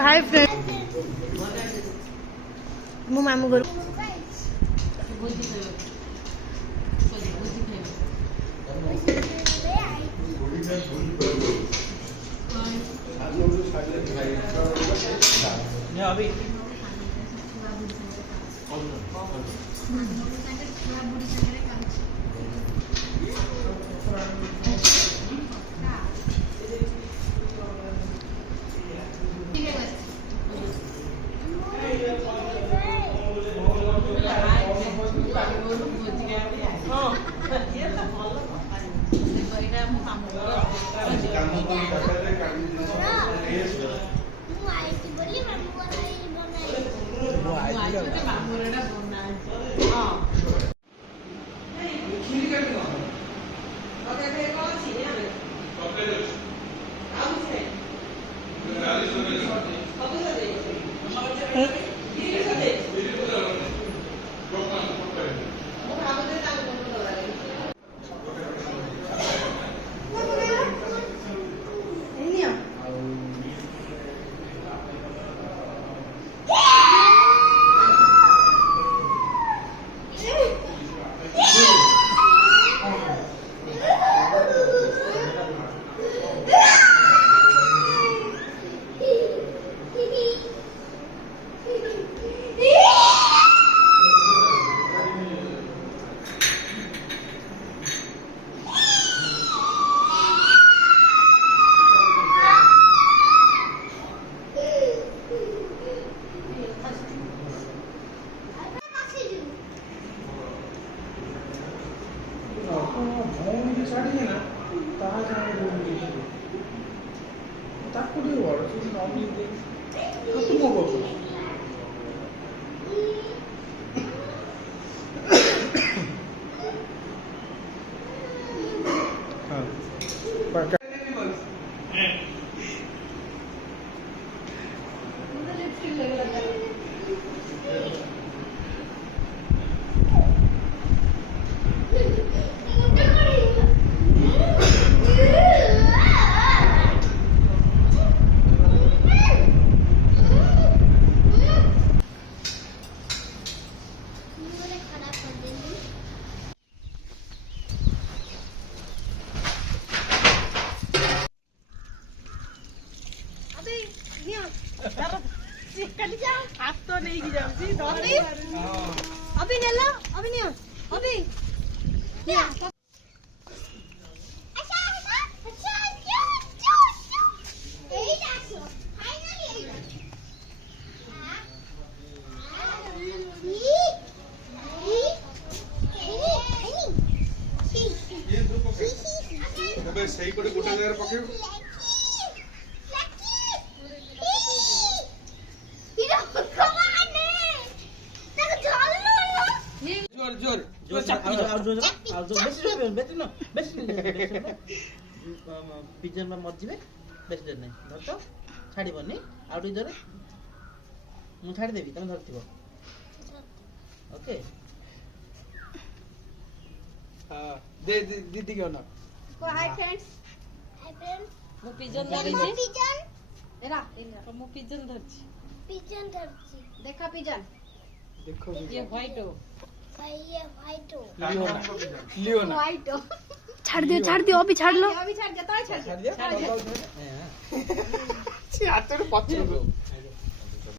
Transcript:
hi friend मो मामू घर अभी अभी ले लो अभी नहीं अभी सही गोटे जगह पकेब पिजन में मत जीवे बेस डर नहीं धर तो छाड़ी बनी आउ टी जोरे मु छाड़ी देबी तुम धरथिबो ओके हां दे दीदी के ना हाय फ्रेंड्स मु पिजन धरछि एरा मु पिजन धरछि देखा पिजन देखो ये व्हाइट हो लियोना व्हाइट छाड़ दियो अभी छाड़ लो छी हाथ में पछे